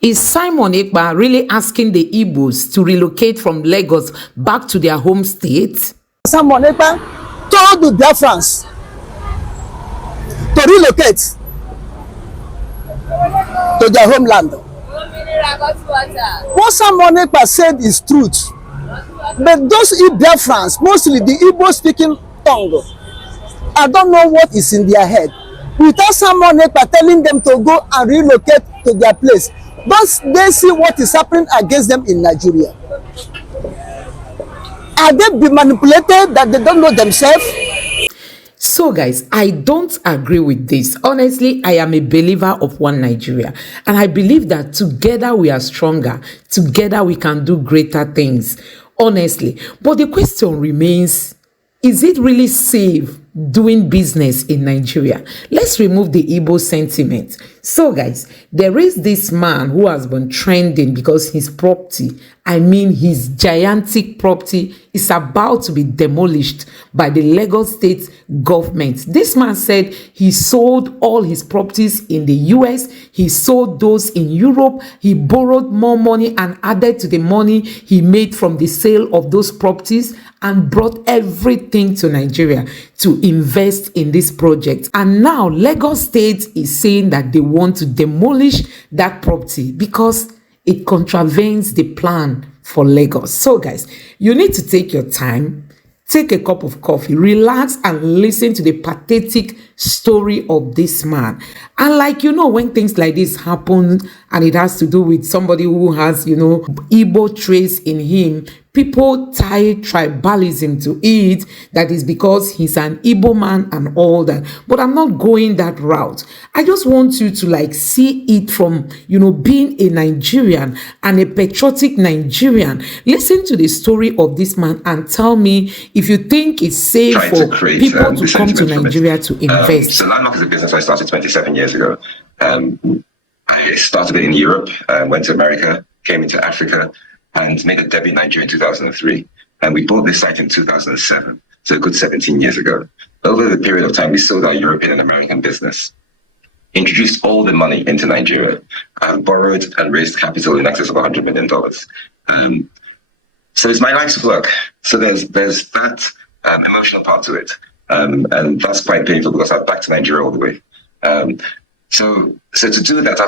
Is Simon Ekpa really asking the Igbos to relocate from Lagos back to their home state? Simon Ekpa told the Biafrans to relocate to their homeland. What Simon Ekpa said is truth. But those Biafrans, mostly the Igbo speaking tongue, I don't know what is in their head. Without Simon Ekpa telling them to go and relocate to their place, don't they see what is happening against them in Nigeria? Are they being manipulated that they don't know themselves? So guys, I don't agree with this. Honestly, I am a believer of one Nigeria, and I believe that together we are stronger. Together we can do greater things, honestly. But the question remains, is it really safe doing business in Nigeria? Let's remove the Igbo sentiment. So guys, there is this man who has been trending because his property, I mean his gigantic property, is about to be demolished by the Lagos state government. This man said he sold all his properties in the US, he sold those in Europe, he borrowed more money and added to the money he made from the sale of those properties and brought everything to Nigeria to invest in this project. And now Lagos State is saying that they want to demolish that property because it contravenes the plan for Lagos. So guys, you need to take your time, take a cup of coffee, relax and listen to the pathetic story of this man. And like, you know, when things like this happen and it has to do with somebody who has, you know, Igbo traits in him, people tie tribalism to it, that is because he's an Igbo man and all that. But I'm not going that route. I just want you to like see it from, you know, being a Nigerian and a patriotic Nigerian. Listen to the story of this man and tell me if you think it's safe for people to come to Nigeria to invest. So Landmark is a business I started 27 years ago. I started it in Europe, went to America, came into Africa, and made a debut in Nigeria in 2003. And we bought this site in 2007, so a good 17 years ago. Over the period of time, we sold our European and American business, introduced all the money into Nigeria, borrowed and raised capital in excess of $100 million. So it's my life's work. So there's that emotional part to it. And that's quite painful because I'm back to Nigeria all the way. So to do that,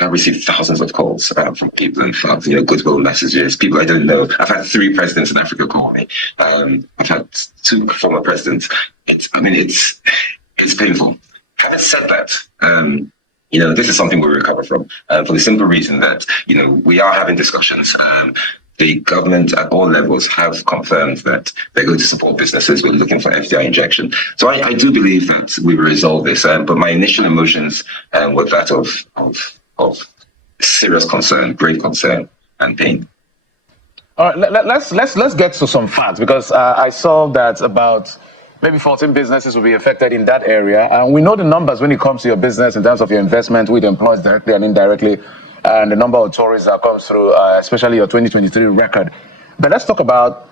I've received thousands of calls from people, in fact, you know, goodwill messages, people I don't know. I've had 3 presidents in Africa call me. I've had 2 former presidents. It's painful. Having said that, you know, this is something we recover from for the simple reason that, you know, we are having discussions. The government at all levels have confirmed that they're going to support businesses. We're looking for FDI injection. So I do believe that we will resolve this. But my initial emotions were that of serious concern, great concern and pain. All right, let's get to some facts, because I saw that about maybe 14 businesses will be affected in that area. And we know the numbers when it comes to your business in terms of your investment with employees directly and indirectly, and the number of tourists that comes through, especially your 2023 record. But let's talk about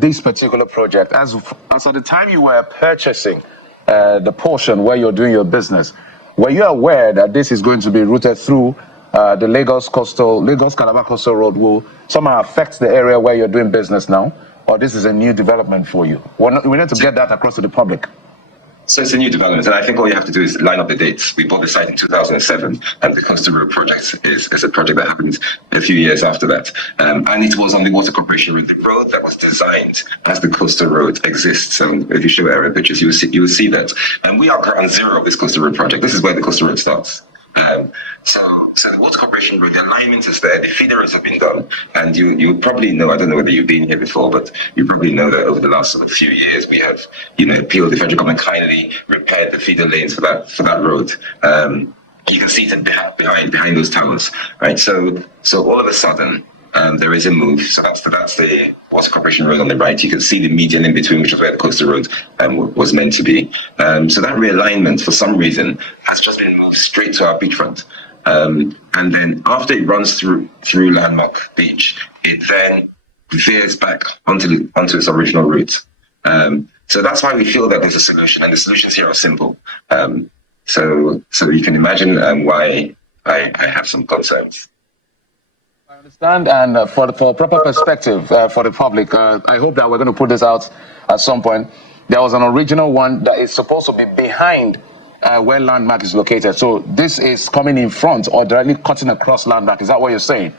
this particular project. As of the time you were purchasing the portion where you're doing your business, were you aware that this is going to be routed through the Lagos-Calabar Coastal Road will somehow affect the area where you're doing business now? Or this is a new development for you? We need to get that across to the public. So it's a new development, and I think all you have to do is line up the dates. We bought the site in 2007, and the Coastal Road project is a project that happened a few years after that. And it was on the Water Corporation route, the road that was designed as the Coastal Road exists. And if you show aerial pictures, you will see that. And we are ground zero of this Coastal Road project. This is where the Coastal Road starts. So the Water Corporation road, the alignment is there, the feeder roads have been done, and you probably know, I don't know whether you've been here before, but you probably know that over the last sort of few years we have, you know, appealed the federal government kindly repaired the feeder lanes for that road. You can see it behind those towers, right? So all of a sudden there is a move. So that's the Water Corporation road on the right. You can see the median in between, which is where the coastal road was meant to be. So that realignment, for some reason, has just been moved straight to our beachfront. And then after it runs through Landmark Beach, it then veers back onto its original route. So that's why we feel that there's a solution, and the solutions here are simple. So you can imagine why I have some concerns. Understand, and for proper perspective for the public, I hope that we're going to put this out at some point. There was an original one that is supposed to be behind where landmark is located. So this is coming in front or directly cutting across landmark. Is that what you're saying?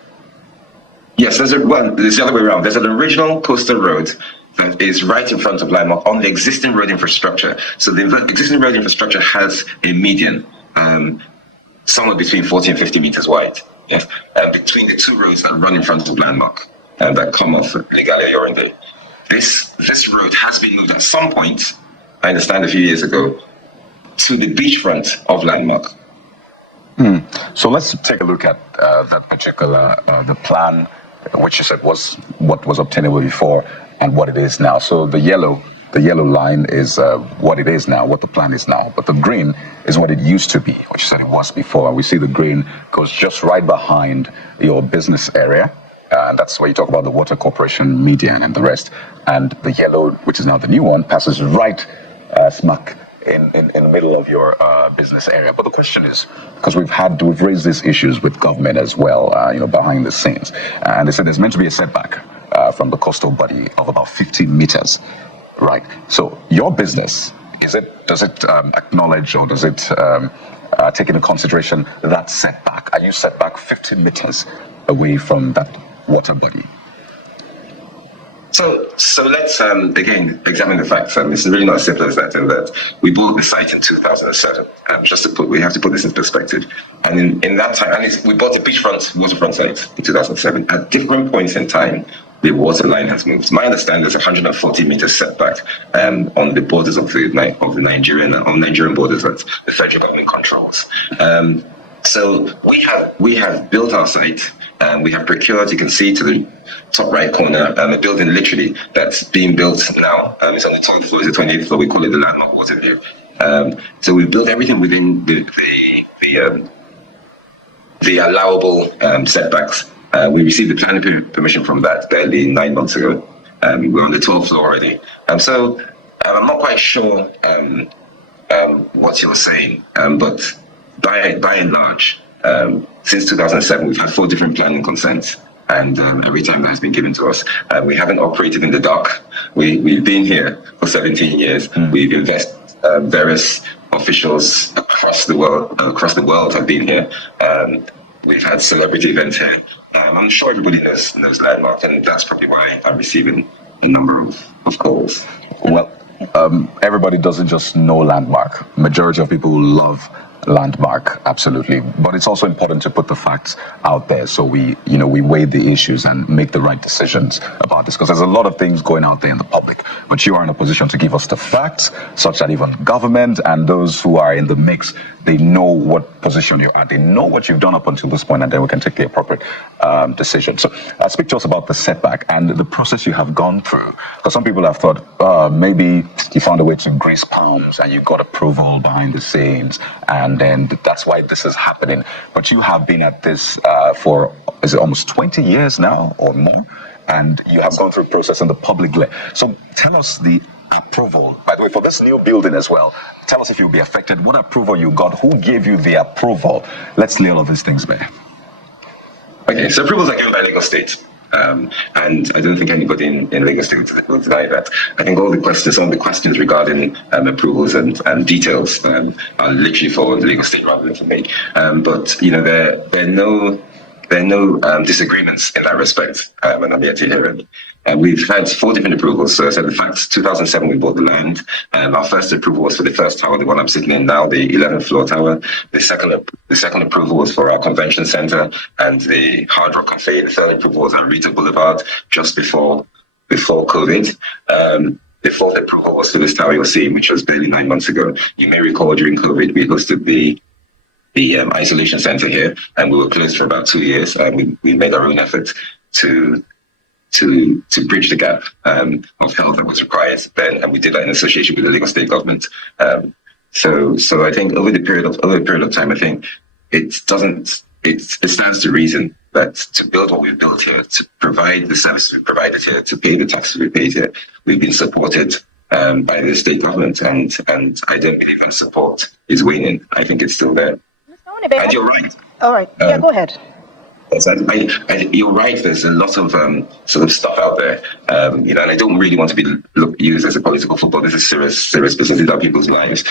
Yes, it's the other way around. There's an original coastal road that is right in front of landmark on the existing road infrastructure. So the existing road infrastructure has a median somewhere between 40 and 50 meters wide. Yes, between the two roads that run in front of landmark and that come off Legale or in there. This road has been moved at some point, I understand a few years ago, to the beachfront of landmark. So let's take a look at that particular the plan, which you said was what was obtainable before and what it is now. So the yellow line is what it is now, what the plan is now. But the green is what it used to be, which you said it was before. And we see the green goes just right behind your business area. And that's where you talk about the water corporation, median, and the rest. And the yellow, which is now the new one, passes right smack in the middle of your business area. But the question is, because we've raised these issues with government as well, behind the scenes, and they said there's meant to be a setback from the coastal body of about 15 meters, right? So your business, does it acknowledge or does it take into consideration that setback? Are you set back 15 meters away from that water body? So let's again examine the facts. It's really not as simple as that. In that we bought the site in 2007. We have to put this in perspective. And in that time, we bought the beachfront waterfront site in 2007. At different points in time, the water line has moved. My understanding is 140 meters setback on the borders of the Nigerian borders that the federal government controls. So we have built our site. We have procured, you can see to the top right corner, a building literally that's being built now. It's on the 12th floor, it's the 28th floor. We call it the landmark water view. So we built everything within the allowable setbacks. We received the planning permission from that barely 9 months ago. We're on the 12th floor already. So I'm not quite sure what you were saying, but by and large, since 2007, we've had 4 different planning consents, and every time that has been given to us, we haven't operated in the dark. We've been here for 17 years. We've invested. Various officials across the world have been here. We've had celebrity events here. I'm sure everybody knows Landmark, and that's probably why I'm receiving a number of calls. Well, everybody doesn't just know Landmark. Majority of people love Landmark, absolutely, but it's also important to put the facts out there so we weigh the issues and make the right decisions about this, because there's a lot of things going out there in the public, but you are in a position to give us the facts such that even government and those who are in the mix, they know what position you're at, they know what you've done up until this point, and then we can take the appropriate decision. So speak to us about the setback and the process you have gone through, because some people have thought maybe you found a way to grease palms and you got approval behind the scenes, and then that's why this is happening. But you have been at this for, is it almost 20 years now or more? And you have gone through a process in the public glare. So tell us the approval, by the way, for this new building as well. Tell us if you'll be affected, what approval you got, who gave you the approval. Let's lay all of these things bare. Okay, so approvals are given by Lagos State. And I don't think anybody in Lagos State will deny that. I think some of the questions regarding approvals and details are literally for Lagos State rather than for me. But there are no disagreements in that respect, and I'm yet to hear it. We've had 4 different approvals. So I said, in fact, 2007 we bought the land. Our first approval was for the first tower, the one I'm sitting in now, the 11th floor tower. The second approval was for our convention center and the Hard Rock Cafe. The third approval was on Rita Boulevard just before COVID. The fourth approval was for this tower you're seeing, which was barely 9 months ago. You may recall during COVID we hosted the isolation center here, and we were closed for about 2 years. We made our own effort to bridge the gap of health that was required then, and we did that in association with the Lagos State government. So I think over the period of time, I think it stands to reason that to build what we've built here, to provide the services we've provided here, to pay the taxes we paid here, we've been supported by the state government, and I don't believe that support is waning. I think it's still there. And you're right. All right. Yeah, go ahead. Yes, you're right. There's a lot of sort of stuff out there, and I don't really want to be used as a political football. This is serious business. These are people's lives.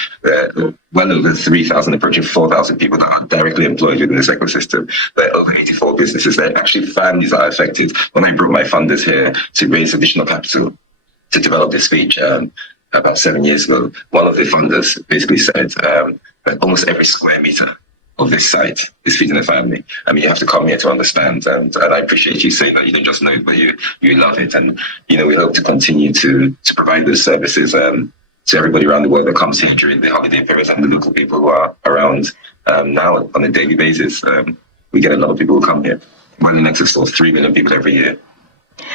Well over 3,000, approaching 4,000 people that are directly employed within this ecosystem. There are over 84 businesses. There are actually families that are affected. When I brought my funders here to raise additional capital to develop this speech about 7 years ago, one of the funders basically said that almost every square meter of this site is feeding a family. I mean, you have to come here to understand, and I appreciate you saying that you don't just know it, but you love it. And, we hope to continue to provide those services to everybody around the world that comes here during the holiday periods, and the local people who are around now on a daily basis. We get a lot of people who come here. Well, in excess of 3 million people every year.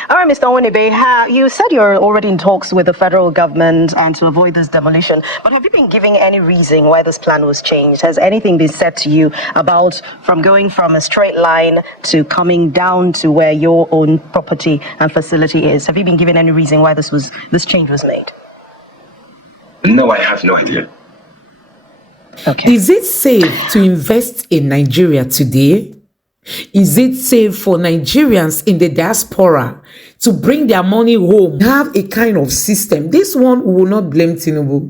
All right, Mr. Onwenibe, you said you're already in talks with the federal government and to avoid this demolition, but have you been giving any reason why this plan was changed? Has anything been said to you about from going from a straight line to coming down to where your own property and facility is? Have you been given any reason why this change was made? No, I have no idea. Okay. Is it safe to invest in Nigeria today? Is it safe for Nigerians in the diaspora to bring their money home, have a kind of system? This one, we will not blame Tinubu.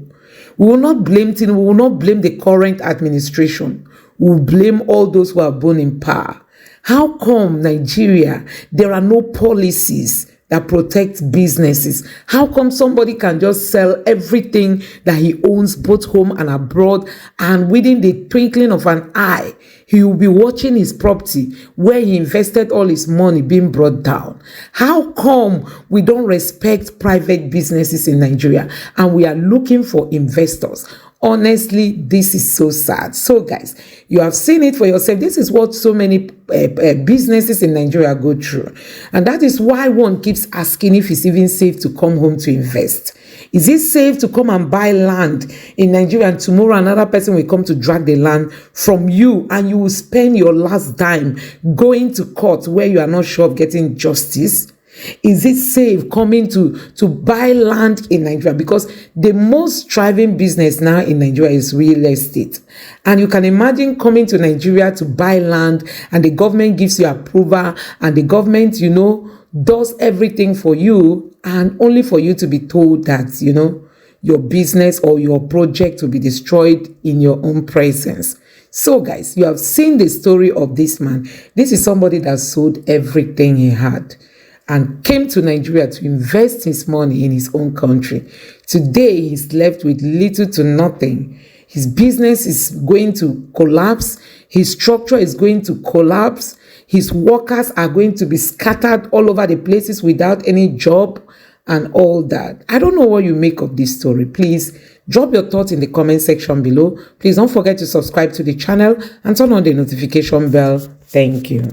We will not blame Tinubu. We will not blame the current administration. We will blame all those who are born in power. How come Nigeria, there are no policies that protect businesses? How come somebody can just sell everything that he owns both home and abroad, and within the twinkling of an eye, he will be watching his property where he invested all his money being brought down? How come we don't respect private businesses in Nigeria and we are looking for investors? Honestly, this is so sad. So guys, you have seen it for yourself. This is what so many businesses in Nigeria go through. And that is why one keeps asking if it's even safe to come home to invest. Is it safe to come and buy land in Nigeria and tomorrow another person will come to drag the land from you and you will spend your last dime going to court where you are not sure of getting justice? Is it safe coming to buy land in Nigeria? Because the most thriving business now in Nigeria is real estate. And you can imagine coming to Nigeria to buy land and the government gives you approval and the government, does everything for you, and only for you to be told that, your business or your project will be destroyed in your own presence. So guys, you have seen the story of this man. This is somebody that sold everything he had and came to Nigeria to invest his money in his own country. Today, he's left with little to nothing. His business is going to collapse. His structure is going to collapse. His workers are going to be scattered all over the places without any job and all that. I don't know what you make of this story. Please drop your thoughts in the comment section below. Please don't forget to subscribe to the channel and turn on the notification bell. Thank you.